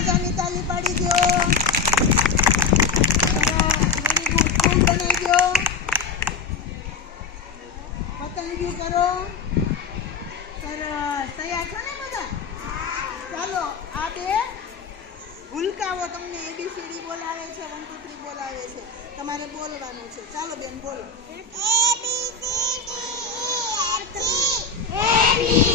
મજાની તાલી પાડી દો બનાવી દો પતંગિયું કરો. સરસ તૈયાર છો ને બધા? ચાલો, આ બે ભૂલકાઓ તમને એબીસીડી બોલાવે છે વન ટુ થ્રી બોલાવે છે. તમારે બોલવાનું છે. ચાલો બેન, બોલો. એ